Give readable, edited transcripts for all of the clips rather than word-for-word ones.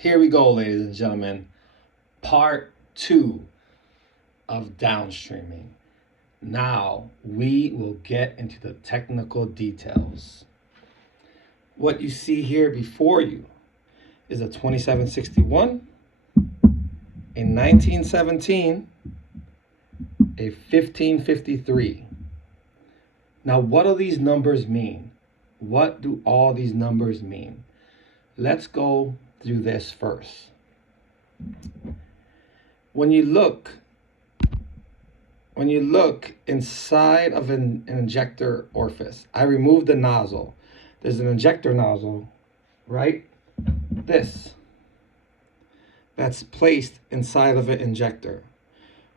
Here we go, ladies and gentlemen. Part 2 of downstreaming. Now we will get into the technical details. What you see here before you is a 2761, a 1917, a 1553. Now, what do these numbers mean? What do all these numbers mean? Let's go through this first. When you look inside of an injector orifice, I removed the nozzle. There's an injector nozzle, right? That's placed inside of an injector.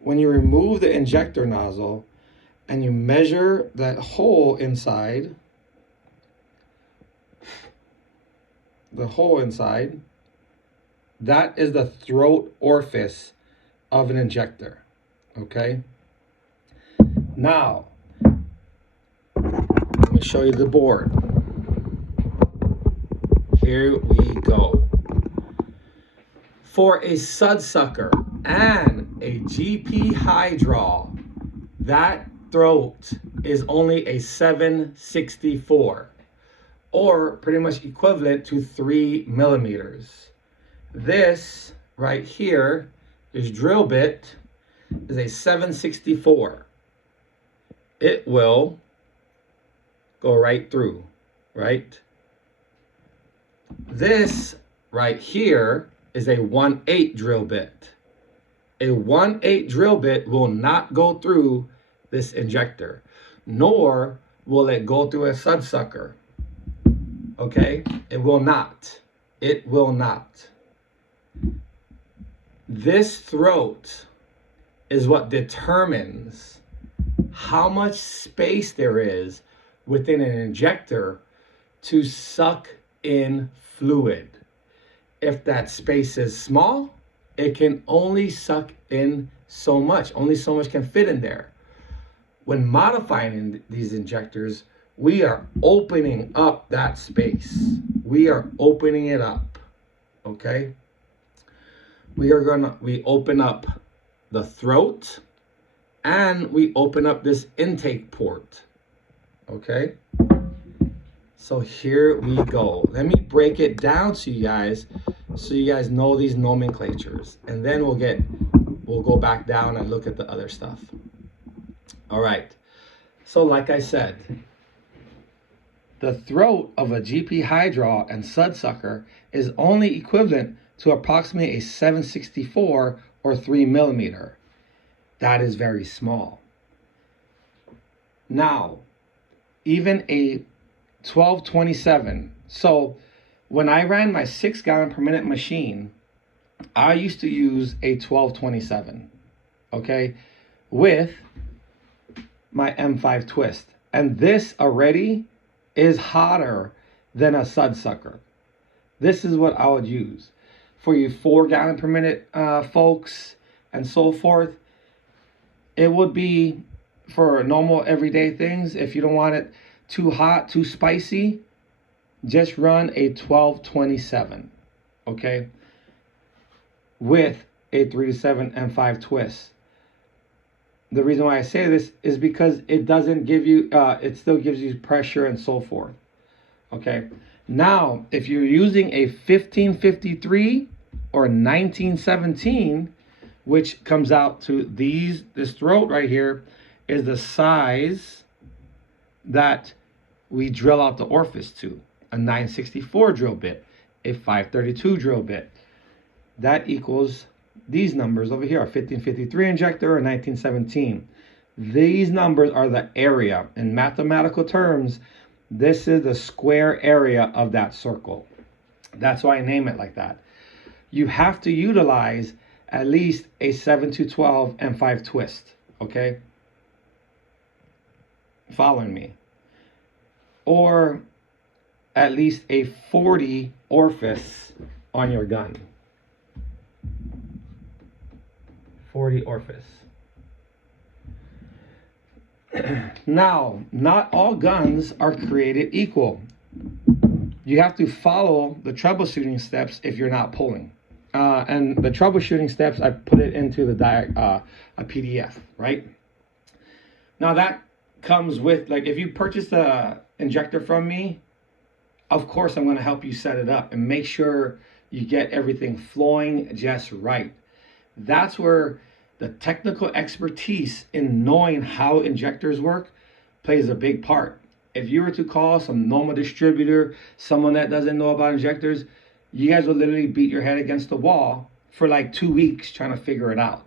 When you remove the injector nozzle and you measure that hole inside, that is the throat orifice of an injector, okay? Now, let me show you the board. Here we go. For a sudsucker and a GP high draw, that throat is only a 764, or pretty much equivalent to 3 millimeters. This right here, this drill bit, is a 764. It will go right through, right? This right here is a 1/8 drill bit. A 1/8 drill bit will not go through this injector, nor will it go through a sudsucker. Okay? It will not. It will not. This throat is what determines how much space there is within an injector to suck in fluid. If that space is small, it can only suck in so much. Only so much can fit in there. When modifying these injectors, we are opening up that space. We are opening it up, okay? We open up the throat and we open up this intake port, okay? So here we go. Let me break it down to you guys so you guys know these nomenclatures, and then we'll go back down and look at the other stuff. All right. So like I said, the throat of a GP high draw and sudsucker is only equivalent to approximately a 764 or 3 millimeter. That is very small. Now, even a 1227. So when I ran my 6 gallon per minute machine, I used to use a 1227, okay, with my M5 twist. And this already is hotter than a sudsucker. This is what I would use. For you 4 gallon per minute folks and so forth, it would be for normal everyday things. If you don't want it too hot, too spicy, just run a 1227, okay, with a 3-7 M5 twist. The reason why I say this is because it doesn't give you, it still gives you pressure and so forth, okay? Now, if you're using a 1553 or 1917, which comes out to this throat right here is the size that we drill out the orifice to. A 964 drill bit, a 532 drill bit. That equals these numbers over here, a 1553 injector or 1917. These numbers are the area. In mathematical terms, this is the square area of that circle. That's why I name it like that. You have to utilize at least a 7-12 M5 twist, okay? Following me. Or at least a 40 orifice on your gun. 40 orifice. Now, not all guns are created equal. you have to follow the troubleshooting steps if you're not pulling. And the troubleshooting steps, I put it into the a PDF, right? Now that comes with, like, if you purchase the injector from me, of course I'm going to help you set it up and make sure you get everything flowing just right. That's where the technical expertise in knowing how injectors work plays a big part. If you were to call some normal distributor, someone that doesn't know about injectors, you guys will literally beat your head against the wall for like 2 weeks trying to figure it out.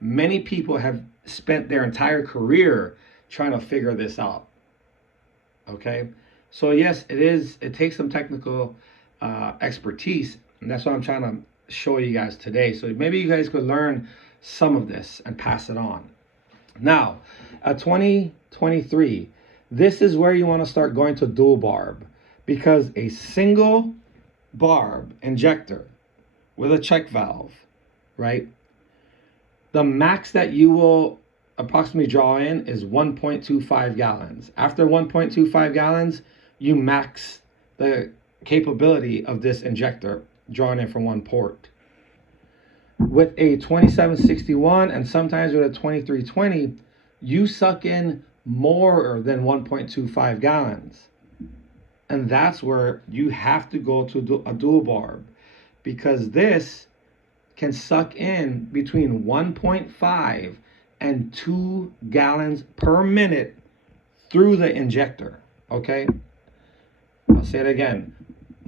Many people have spent their entire career trying to figure this out. Okay, so yes, it takes some technical expertise, and that's what I'm trying to show you guys today. So maybe you guys could learn some of this and pass it on. Now, 2023, this is where you want to start going to dual barb, because a single barb injector with a check valve, right? The max that you will approximately draw in is 1.25 gallons. After 1.25 gallons, you max the capability of this injector drawing in from one port. With a 2761 and sometimes with a 2320, you suck in more than 1.25 gallons. And that's where you have to go to a dual barb, because this can suck in between 1.5 and 2 gallons per minute through the injector. Okay, I'll say it again,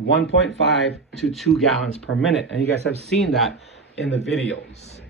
1.5 to 2 gallons per minute, and you guys have seen that in the videos.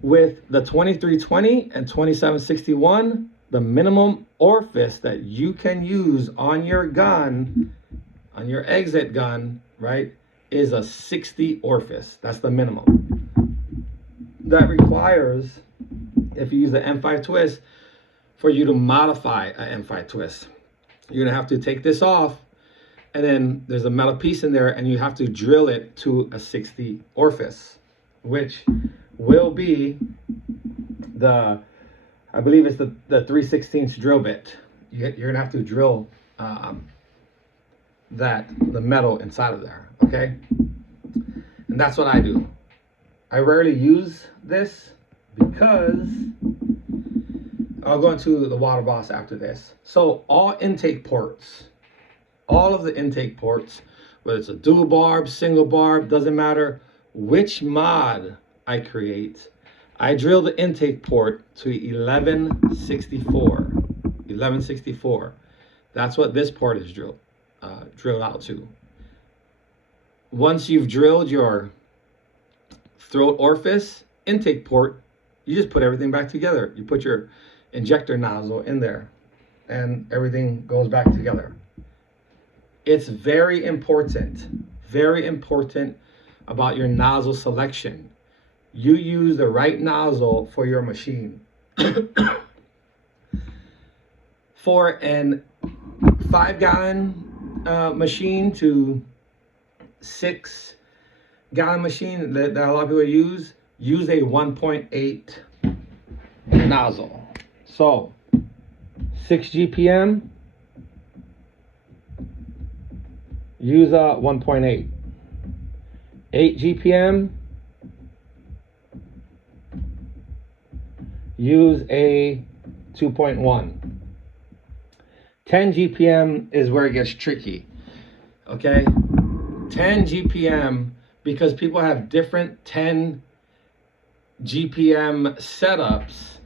With the 2320 and 2761, the minimum orifice that you can use on your gun, on your exit gun, right, is a 60 orifice. That's the minimum. That requires, if you use the M5 twist, for you to modify a M5 twist. You're gonna have to take this off, and then there's a metal piece in there, and you have to drill it to a 60 orifice, which will be the, I believe it's the 3/16 drill bit. You're gonna have to drill the metal inside of there, okay? And that's what I do. I rarely use this because I'll go into the water boss after this. So all intake ports, all of the intake ports, whether it's a dual barb, single barb, doesn't matter which mod I create, I drill the intake port to 1164. 1164. That's what this port is drilled out to. Once you've drilled your throat orifice intake port, you just put everything back together. You put your injector nozzle in there and everything goes back together. It's very important about your nozzle selection. You use the right nozzle for your machine. For an 5-gallon machine to 6-gallon machine that a lot of people use a 1.8 nozzle. So 6 GPM, use a 1.8. 8 GPM, use a 2.1. 10 GPM is where it gets tricky, okay? 10 GPM, because people have different 10 GPM setups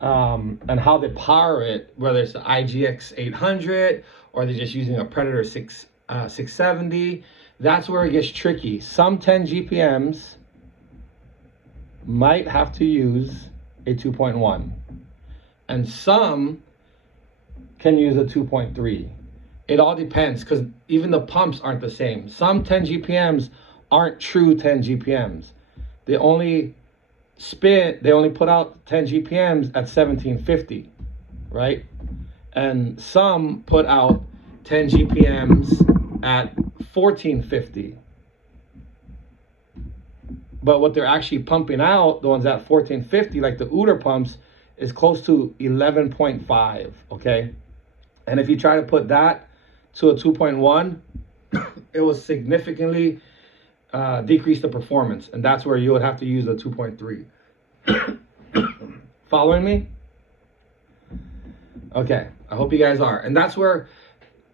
and how they power it, whether it's the IGX 800 or they're just using a Predator 670. That's where it gets tricky. Some 10 GPMs might have to use a 2.1 and some can use a 2.3. It all depends, because even the pumps aren't the same. Some 10 GPMs aren't true 10 GPMs. They only put out 10 GPMs at 1750, right? And some put out 10 GPMs at 1450. But what they're actually pumping out, the ones at 1450, like the Uter pumps, is close to 11.5, okay? And if you try to put that to a 2.1, it will significantly decrease the performance, and that's where you would have to use a 2.3. Following me? Okay, I hope you guys are. And that's where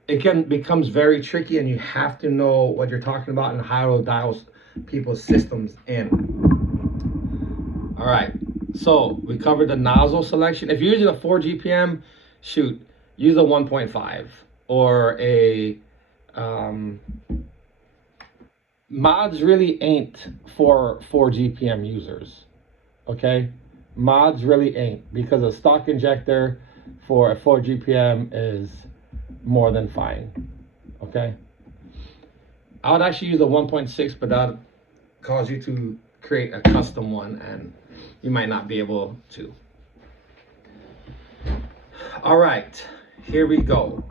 it becomes very tricky, and you have to know what you're talking about and how to dial people's systems in. All right, so we covered the nozzle selection. If you're using a 4 GPM, shoot, use a 1.5 or a mods really ain't for 4 GPM users, okay? Mods really ain't, because a stock injector for a 4 GPM is more than fine, okay? I would actually use a 1.6, but that would cause you to create a custom one, and you might not be able to. All right, here we go.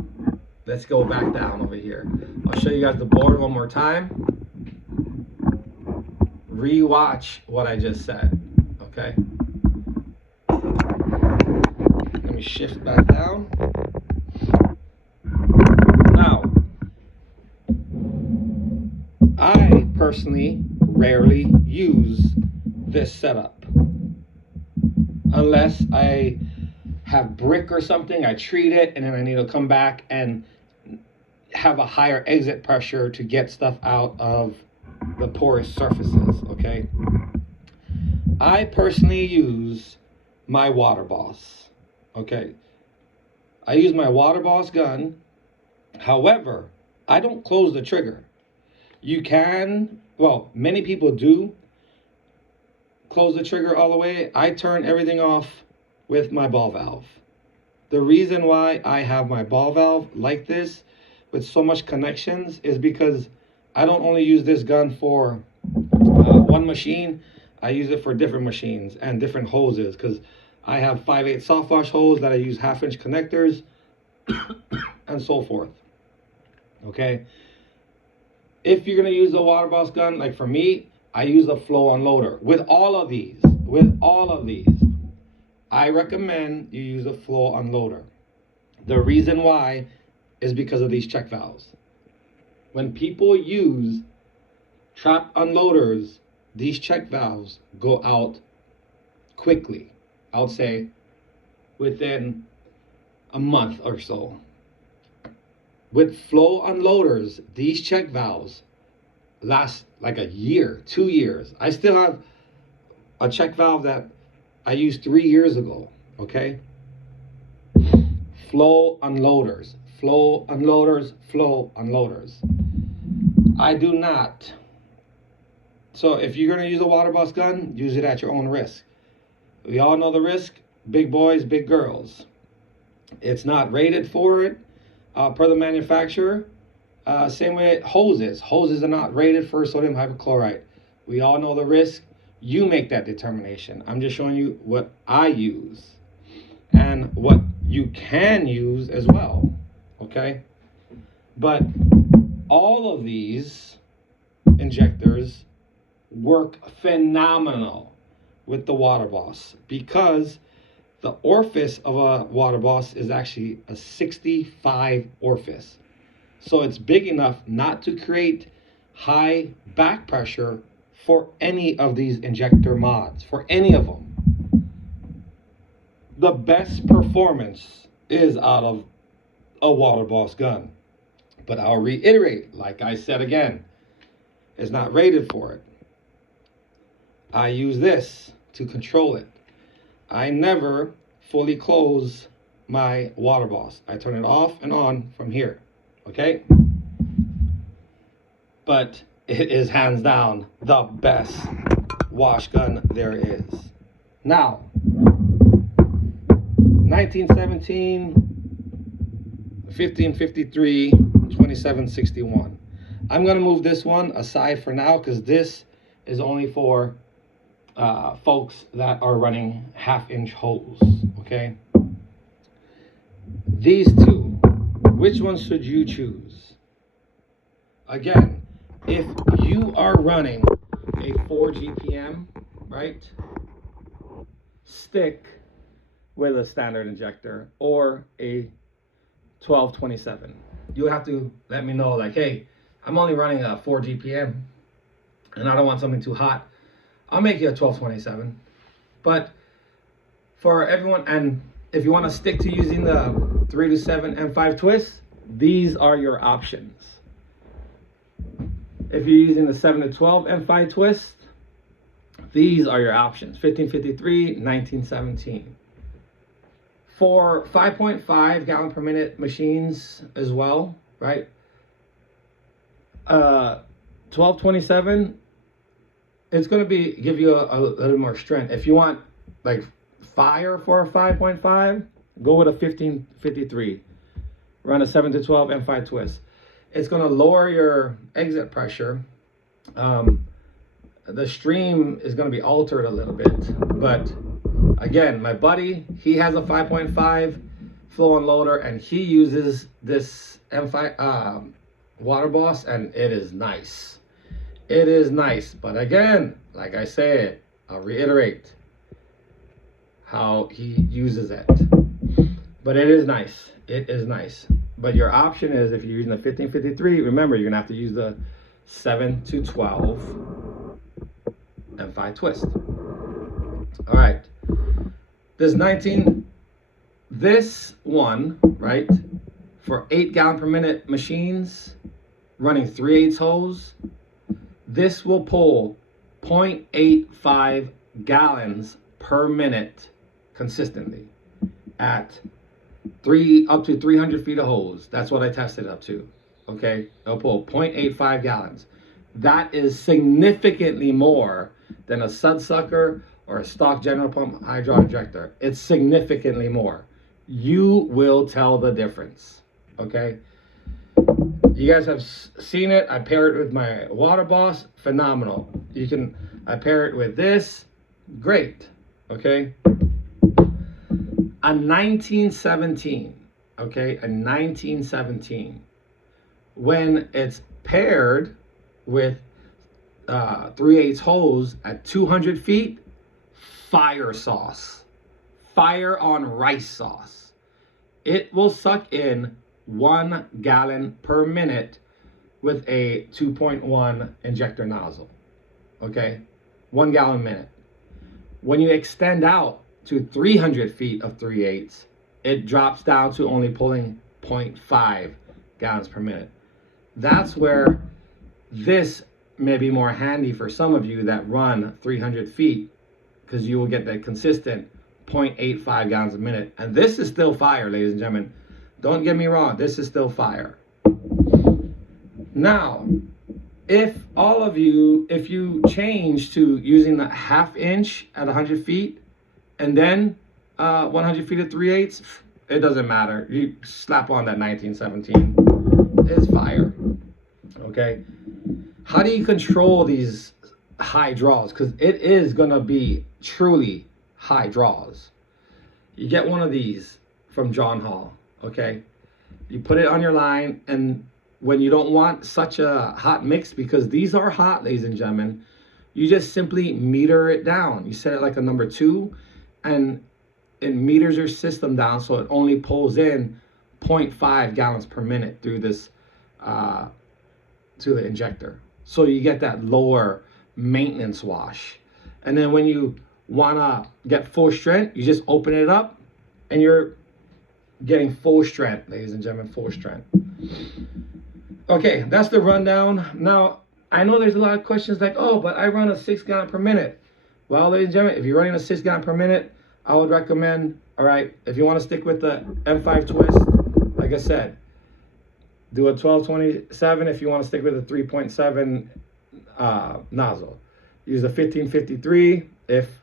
Let's go back down over here. I'll show you guys the board one more time. Rewatch what I just said, okay? Let me shift back down. Now, I personally rarely use this setup unless I have brick or something. I treat it, and then I need to come back and have a higher exit pressure to get stuff out of the porous surfaces, okay? I personally use my Water Boss, okay? I use my Water Boss gun. However, I don't close the trigger. You can, well, many people do close the trigger all the way. I turn everything off with my ball valve. The reason why I have my ball valve like this with so much connections is because I don't only use this gun for one machine. I use it for different machines and different hoses, because I have 5/8 soft wash hose that I use 1/2-inch connectors and so forth, okay? If you're gonna use a Water Boss gun, like for me, I use a flow unloader. With all of these, I recommend you use a flow unloader. The reason why is because of these check valves. When people use trap unloaders, these check valves go out quickly. I would say within a month or so. With flow unloaders, these check valves last like a year, 2 years. I still have a check valve that I used 3 years ago, okay? Flow unloaders, flow unloaders, flow unloaders. I do not. So if you're gonna use a Water Boss gun, use it at your own risk. We all know the risk, big boys, big girls. It's not rated for it per the manufacturer. Same way hoses. Hoses are not rated for sodium hypochlorite. We all know the risk. You make that determination. I'm just showing you what I use and what you can use as well, okay? But all of these injectors work phenomenal with the Water Boss, because the orifice of a Water Boss is actually a 65 orifice. So it's big enough not to create high back pressure for any of these injector mods, for any of them. The best performance is out of a Water Boss gun. But I'll reiterate, like I said again, it's not rated for it. I use this to control it. I never fully close my Water Boss. I turn it off and on from here, okay? But it is hands down the best wash gun there is. Now, 1917, 1553, 2761. I'm gonna move this one aside for now, because this is only for folks that are running 1/2-inch hose, okay? These two, which one should you choose? Again, if you are running a 4 GPM, right, stick with a standard injector or a 1227. you have to let me know, like, hey, I'm only running a 4 GPM and I don't want something too hot. I'll make you a 1227. But for everyone, and if you want to stick to using the 3 to 7 M5 twist, these are your options. If you're using the 7 to 12 M5 twist, these are your options: 1553, 1917. For 5.5 gallon per minute machines as well, right? 1227, it's going to give you a little more strength. If you want like fire for a 5.5, go with a 1553. Run a 7 to 12 M5 twist. It's going to lower your exit pressure. The stream is going to be altered a little bit, but again, my buddy, he has a 5.5 flow unloader and he uses this M5 water boss, and it is nice. It is nice, but again, like I said, I'll reiterate how he uses it. But it is nice. It is nice. But your option is, if you're using the 1553, remember, you're gonna have to use the 7 to 12 M5 twist. All right. This one, right, for 8 gallon per minute machines running 3/8 hose, this will pull 0.85 gallons per minute consistently at up to 300 feet of hose. That's what I tested up to. Okay, it'll pull 0.85 gallons. That is significantly more than a Sudsucker or a stock General Pump hydro injector. It's significantly more. You will tell the difference. Okay, you guys have seen it. I pair it with my water boss, phenomenal. I pair it with this, great. Okay, a 1917, okay, a 1917, when it's paired with 3/8 hose at 200 feet, fire sauce, fire on rice sauce. It will suck in 1 gallon per minute with a 2.1 injector nozzle. Okay, 1 gallon a minute. When you extend out to 300 feet of 3/8, it drops down to only pulling 0.5 gallons per minute. That's where this may be more handy for some of you that run 300 feet, because you will get that consistent 0.85 gallons a minute. And this is still fire, ladies and gentlemen. Don't get me wrong, this is still fire. Now, if you change to using the 1/2 inch at 100 feet and then 100 feet at 3/8, it doesn't matter. You slap on that 1917, it's fire. Okay, how do you control these high draws? Because it is gonna be truly high draws. You get one of these from John Hall. Okay, you put it on your line, and when you don't want such a hot mix, because these are hot, ladies and gentlemen, you just simply meter it down. You set it like a number 2, and it meters your system down so it only pulls in 0.5 gallons per minute through this to the injector. So you get that lower maintenance wash. And then when you wanna get full strength, you just open it up and you're getting full strength, ladies and gentlemen, full strength. Okay, that's the rundown. Now, I know there's a lot of questions like, oh, but I run a 6 gallon per minute. Well, ladies and gentlemen, if you're running a 6 gallon per minute, I would recommend, all right, if you want to stick with the M5 twist, like I said, do a 1227 if you want to stick with a 3.7 nozzle. Use a 1553 if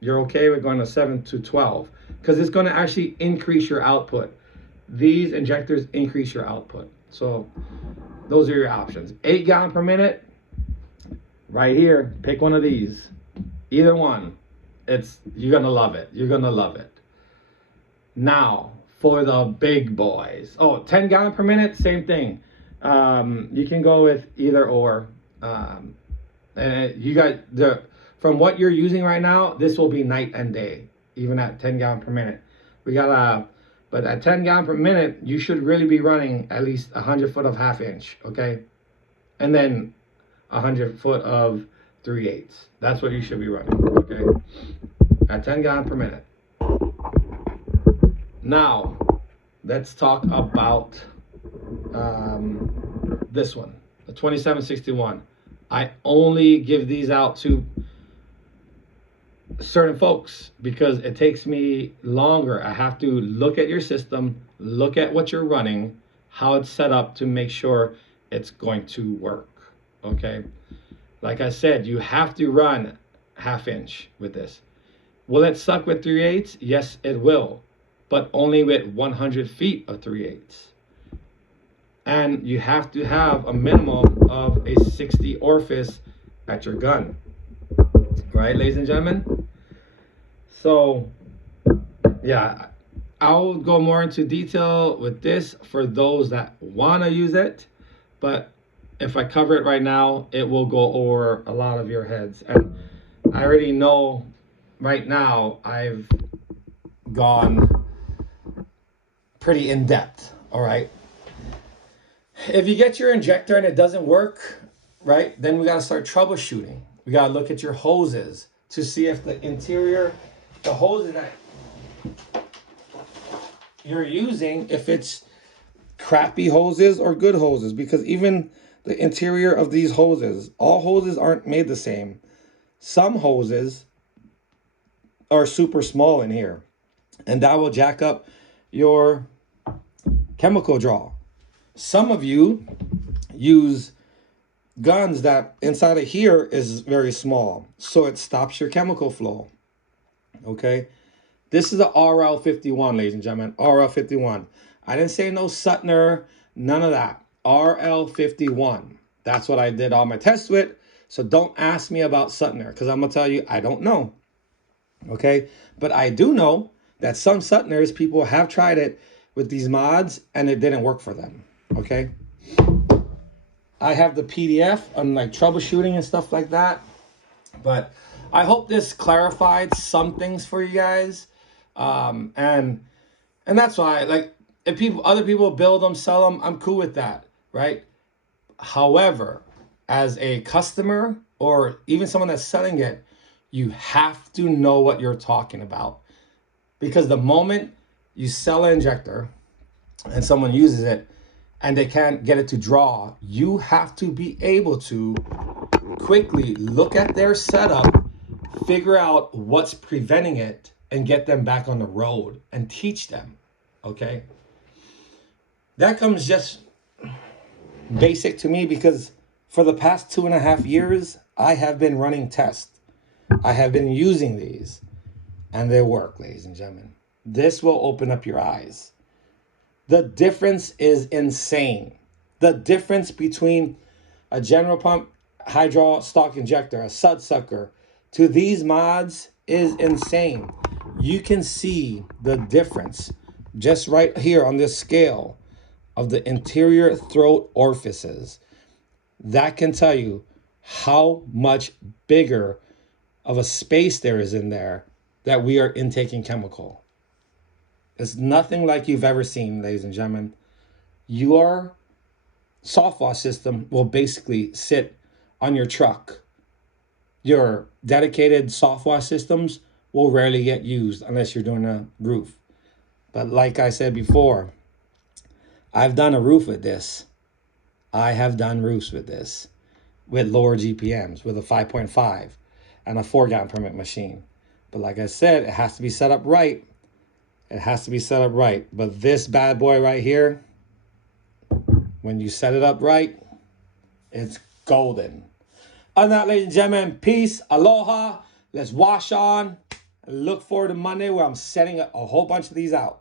you're okay with going to 7 to 12, because it's going to actually increase your output. These injectors increase your output. So those are your options. 8 gallon per minute, right here, pick one of these. Either one. You're gonna love it. You're gonna love it. Now for the big boys. Oh, 10 gallon per minute, same thing. You can go with either or. And you guys, from what you're using right now, this will be night and day, even at 10 gallon per minute. We got But at 10 gallon per minute, you should really be running at least 100 foot of 1/2 inch, okay? And then 100 foot of 3/8. That's what you should be running, okay? At 10 gallon per minute. Now, let's talk about this one, the 2761. I only give these out to certain folks because it takes me longer. I have to look at your system, look at what you're running, how it's set up to make sure it's going to work, okay? Like I said, you have to run 1/2 inch with this. Will it suck with 3/8? Yes, it will, but only with 100 feet of 3/8. And you have to have a minimum of a 60 orifice at your gun, right, ladies and gentlemen? So, yeah, I'll go more into detail with this for those that want to use it, but if I cover it right now, it will go over a lot of your heads. And I already know right now I've gone pretty in depth, all right? If you get your injector and it doesn't work, right, then we got to start troubleshooting. We got to look at your hoses to see if the interior, the hoses that you're using, if it's crappy hoses or good hoses, because even the interior of these hoses, all hoses aren't made the same. Some hoses are super small in here, and that will jack up your chemical draw. Some of you use guns that inside of here is very small, so it stops your chemical flow, okay? This is a RL51, ladies and gentlemen, RL51. I didn't say no Suttner, none of that. RL51. That's what I did all my tests with, so don't ask me about Suttner, because I'm going to tell you, I don't know, okay? But I do know that some Suttners, people have tried it with these mods, and it didn't work for them, okay? I have the PDF on like troubleshooting and stuff like that, but I hope this clarified some things for you guys. And that's why, like, if other people build them, sell them, I'm cool with that, right? However, as a customer or even someone that's selling it, you have to know what you're talking about, because the moment you sell an injector and someone uses it and they can't get it to draw, you have to be able to quickly look at their setup, figure out what's preventing it, and get them back on the road and teach them, okay? That comes just basic to me, because for the past 2.5 years, I have been running tests. I have been using these, and they work, ladies and gentlemen. This will open up your eyes. The difference is insane. The difference between a general pump hydro stock injector, a Sudsucker, to these mods is insane. You can see the difference just right here on this scale of the interior throat orifices. That can tell you how much bigger of a space there is in there that we are intaking chemical. It's nothing like you've ever seen, ladies and gentlemen. Your soft wash system will basically sit on your truck. Your dedicated soft wash systems will rarely get used unless you're doing a roof. But like I said before, I've done a roof with this. I have done roofs with this, with lower GPMs, with a 5.5 and a 4 gallon per minute machine. But like I said, it has to be set up right. It has to be set up right. But this bad boy right here, when you set it up right, it's golden. Other than that, ladies and gentlemen, peace, aloha. Let's wash on. Look forward to Monday where I'm setting a whole bunch of these out.